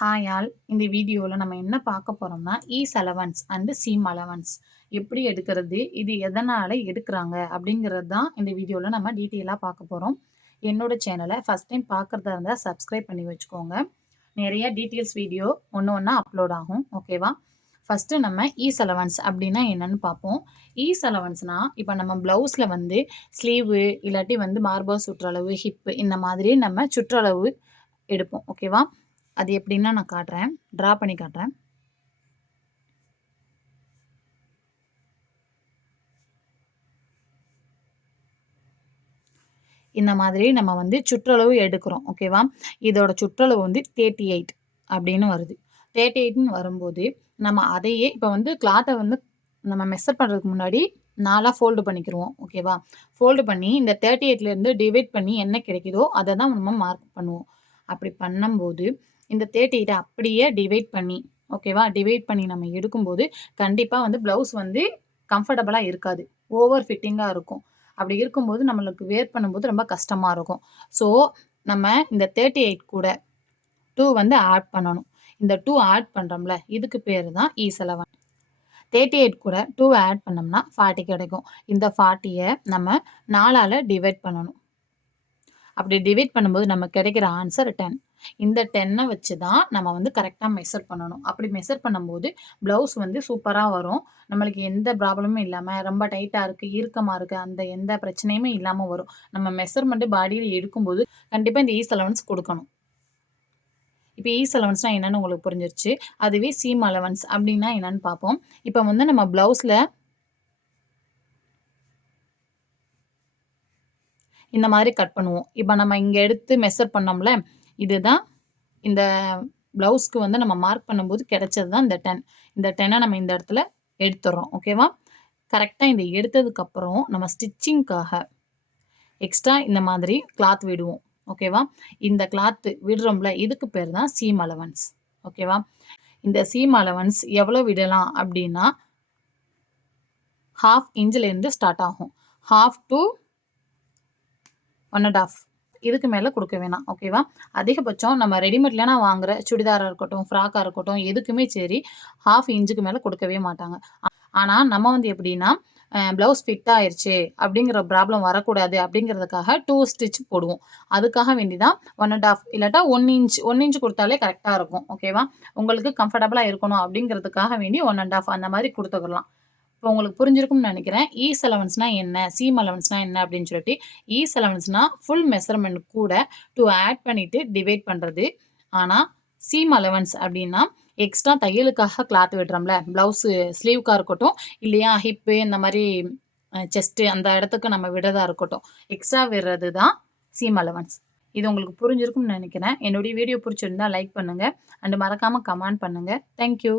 Hi all இந்த வீடியோவில் நம்ம என்ன பார்க்க போகிறோம்னா ease allowance and seam allowance எப்படி எடுக்கிறது? இது எதனால் எடுக்கிறாங்க? அப்படிங்கிறது தான் இந்த வீடியோவில் நம்ம டீட்டெயிலாக பார்க்க போகிறோம் என்னோட சேனலை ஃபஸ்ட் டைம் பார்க்குறதா இருந்தால் சப்ஸ்கிரைப் பண்ணி வச்சுக்கோங்க. நிறைய டீட்டெயில்ஸ் வீடியோ ஒன்று ஒன்றா அப்லோட் ஆகும். ஓகேவா ஃபஸ்ட்டு நம்ம ஈஸ் அலவன்ஸ் அப்படின்னா என்னென்னு பார்ப்போம். ஈஸ் அலவன்ஸ்னால் இப்போ நம்ம ப்ளவுஸில் வந்து ஸ்லீவு இல்லாட்டி வந்து மார்பா சுற்றளவு ஹிப்பு இந்த மாதிரி நம்ம சுற்றளவு எடுப்போம். ஓகேவா அது எப்படின்னா நான் காட்டுறேன். ட்ரா பண்ணி காட்டுறேன். இந்த மாதிரி நம்ம வந்து சுற்றளவு எடுக்கிறோம். ஓகேவா இதோட சுற்றளவு வந்து தேர்ட்டி எயிட் அப்படின்னு வருது. தேர்ட்டி எயிட்னு வரும்போது நம்ம அதையே இப்போ வந்து கிளாத்தை வந்து நம்ம மெஷர் பண்ணுறதுக்கு முன்னாடி நாலாக ஃபோல்டு பண்ணிக்கிடுவோம் ஓகேவா ஃபோல்டு பண்ணி இந்த தேர்ட்டி எயிட்லேருந்து டிவைட் பண்ணி என்ன கிடைக்குதோ அதை தான் நம்ம மார்க் பண்ணுவோம். அப்படி பண்ணும்போது இந்த தேர்ட்டி எயிட்டை அப்படியே டிவைட் பண்ணி ஓகேவா டிவைட் பண்ணி நம்ம எடுக்கும்போது கண்டிப்பாக வந்து ப்ளவுஸ் வந்து கம்ஃபர்டபுளாக இருக்காது. ஓவர் ஃபிட்டிங்காக இருக்கும். அப்படி இருக்கும்போது நம்மளுக்கு வேர் பண்ணும்போது ரொம்ப கஷ்டமாக இருக்கும். ஸோ நம்ம இந்த தேர்ட்டி எயிட் கூட டூ வந்து ஆட் பண்ணணும். இந்த டூ ஆட் பண்ணுறோம்ல இதுக்கு பேர் தான் இ e செலவன் தேர்ட்டி எயிட் கூட டூ ஆட் பண்ணோம்னா ஃபார்ட்டி கிடைக்கும். இந்த ஃபார்ட்டியை நம்ம நாலால் டிவைட் பண்ணணும். அப்படி டிவைட் பண்ணும்போது நம்ம கிடைக்கிற ஆன்சர் டென் இந்த டென்னை வச்சு தான் நம்ம வந்து கரெக்டாக மெஷர் பண்ணணும். அப்படி மெஷர் பண்ணும்போது ப்ளவுஸ் வந்து சூப்பராக வரும். நம்மளுக்கு எந்த ப்ராப்ளமும் இல்லாமல் ரொம்ப டைட்டாக இருக்குது இறுக்கமாக இருக்குது அந்த எந்த பிரச்சனையுமே இல்லாமல் வரும். நம்ம மெஷர்மெண்ட்டு பாடியில் எடுக்கும்போது கண்டிப்பாக இந்த ஈஸ் அலவன்ஸ் கொடுக்கணும். இப்போ ஈஸ் அலவன்ஸ்னால் என்னென்னு உங்களுக்கு புரிஞ்சிருச்சு. அதுவே சீம் அலவன்ஸ் அப்படின்னா என்னென்னு பார்ப்போம். இப்போ வந்து நம்ம ப்ளவுஸில் இந்த மாதிரி கட் பண்ணுவோம். இப்போ நம்ம இங்கே எடுத்து மெஷர் பண்ணோம்ல இதுதான் இந்த ப்ளவுஸ்க்கு வந்து நம்ம மார்க் பண்ணும்போது கிடைச்சது தான் இந்த டென் இந்த டென்னை நம்ம இந்த இடத்துல எடுத்துடுறோம் ஓகேவா கரெக்டாக இந்த எடுத்ததுக்கப்புறம் நம்ம ஸ்டிச்சிங்க்காக எக்ஸ்ட்ரா இந்த மாதிரி கிளாத் விடுவோம் ஓகேவா இந்த கிளாத்து விடுறோம்ல இதுக்கு பேர் தான் சீம் அலவன்ஸ் ஓகேவா இந்த சீம் அலவன்ஸ் எவ்வளோ விடலாம் அப்படின்னா ஹாஃப் இன்ச்சிலேருந்து ஸ்டார்ட் ஆகும். Half to one and half இதுக்கு மேலே கொடுக்க வேணாம் ஓகேவா அதிகபட்சம் நம்ம ரெடிமேட்லாம் வாங்குற சுடிதாராக இருக்கட்டும் ஃப்ராக்காக இருக்கட்டும் எதுக்குமே சரி ஹாஃப் இன்ச்சுக்கு மேலே கொடுக்கவே மாட்டாங்க. ஆனால் நம்ம வந்து எப்படின்னா ப்ளவுஸ் ஃபிட் ஆயிடுச்சு அப்படிங்கிற ப்ராப்ளம் வரக்கூடாது அப்படிங்கிறதுக்காக டூ ஸ்டிச் போடுவோம். அதுக்காக வேண்டி தான் ஒன் அண்ட் ஆஃப் இல்லாட்டா ஒன் இன்ச் ஒன் இன்ச் கொடுத்தாலே கரெக்டாக இருக்கும் ஓகேவா உங்களுக்கு கம்ஃபர்டபுளாக இருக்கணும் அப்படிங்கிறதுக்காக வேண்டி ஒன் அண்ட் ஆஃப் அந்த மாதிரி கொடுத்துக்கலாம். இப்போ உங்களுக்கு புரிஞ்சிருக்கும்னு நினைக்கிறேன். இ அலவன்ஸ்னால் என்ன? சீம் அலவன்ஸ்னால் என்ன அப்படின்னு சொல்லிட்டு இ செலவன்ஸ்னால் ஃபுல் மெஷர்மெண்ட் கூட டூ ஆட் பண்ணிவிட்டு டிவைட் பண்ணுறது ஆனால் சீம் அலவன்ஸ் அப்படின்னா எக்ஸ்ட்ரா தையலுக்காக கிளாத் விடுறோம்ல ப்ளவுஸு ஸ்லீவ்க்காக இருக்கட்டும் இல்லையா ஹிப்பு இந்த மாதிரி செஸ்ட்டு அந்த இடத்துக்கு நம்ம விடுறதா இருக்கட்டும். எக்ஸ்ட்ரா விடுறது தான் சீம் அலவன்ஸ் இது உங்களுக்கு புரிஞ்சிருக்கும்னு நினைக்கிறேன். என்னுடைய வீடியோ பிடிச்சிருந்தா லைக் பண்ணுங்கள் அண்டு மறக்காமல் கமெண்ட் பண்ணுங்கள் தேங்க்யூ